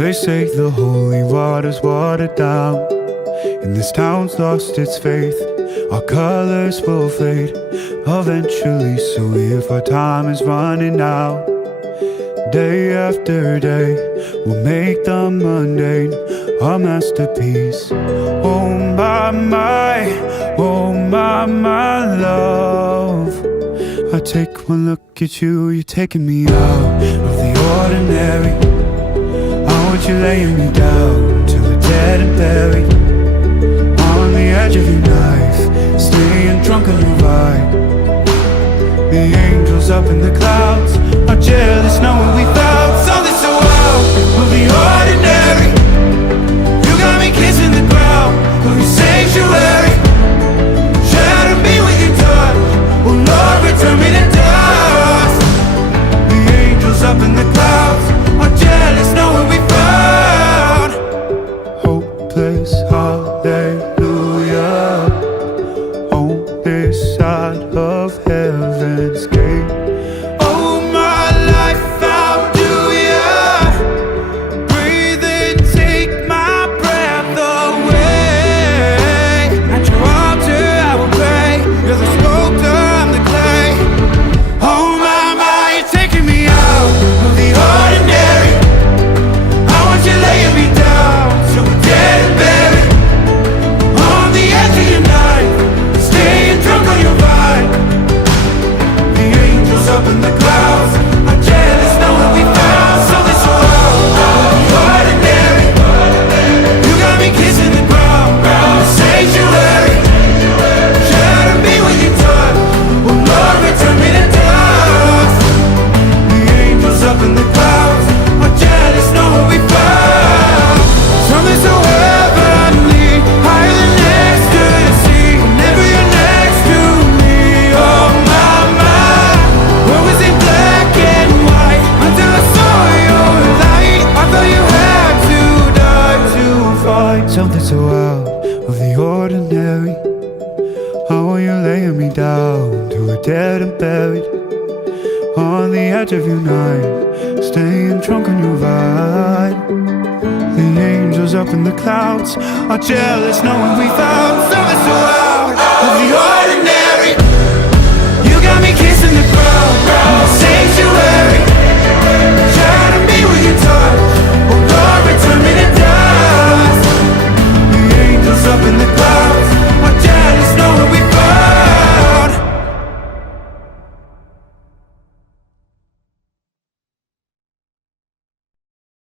They say the holy water's watered down, and this town's lost its faith. Our colors will fade eventually, so if our time is running out, day after day, we'll make the mundane a masterpiece. Oh my, oh my love. I take one look at you, you're taking me out of the ordinary. I want you laying me down till we're dead and buried, on the edge of your knife, staying drunk on your ride. The angels up in the clouds are jealous knowing we found something so out of the ordinary. You got me kissing the ground of your sanctuary. Shatter me with your touch, oh Lord, return me to dust. The angels up in the clouds are jealous knowing we found hopeless hallelujah on this side of heaven's gate. Oh my life, how do ya breathe and take my breath away? At your altar I will pray, you're the sculptor, I'm the clay. Oh my, you're taking me out of the ordinary. I want you laying me down till we're dead and buried, on the edge of your knife, staying drunk on your ride. The angels up in the clouds are jealous knowing we found something so out of the ordinary. You got me kissing the ground, the sanctuary. Shatter me with your touch, oh Lord, return me to dust. The angels up in the clouds are jealous knowing we found something so heavenly, higher than ecstasy. Whenever you're next to me, oh my, what was it black and white until I saw your light? I thought you had to die to fight something so out of the ordinary. I want you laying me down till we're dead and buried, on the edge of your knife, staying drunk on your ride. The angels up in the clouds are jealous knowing we found something so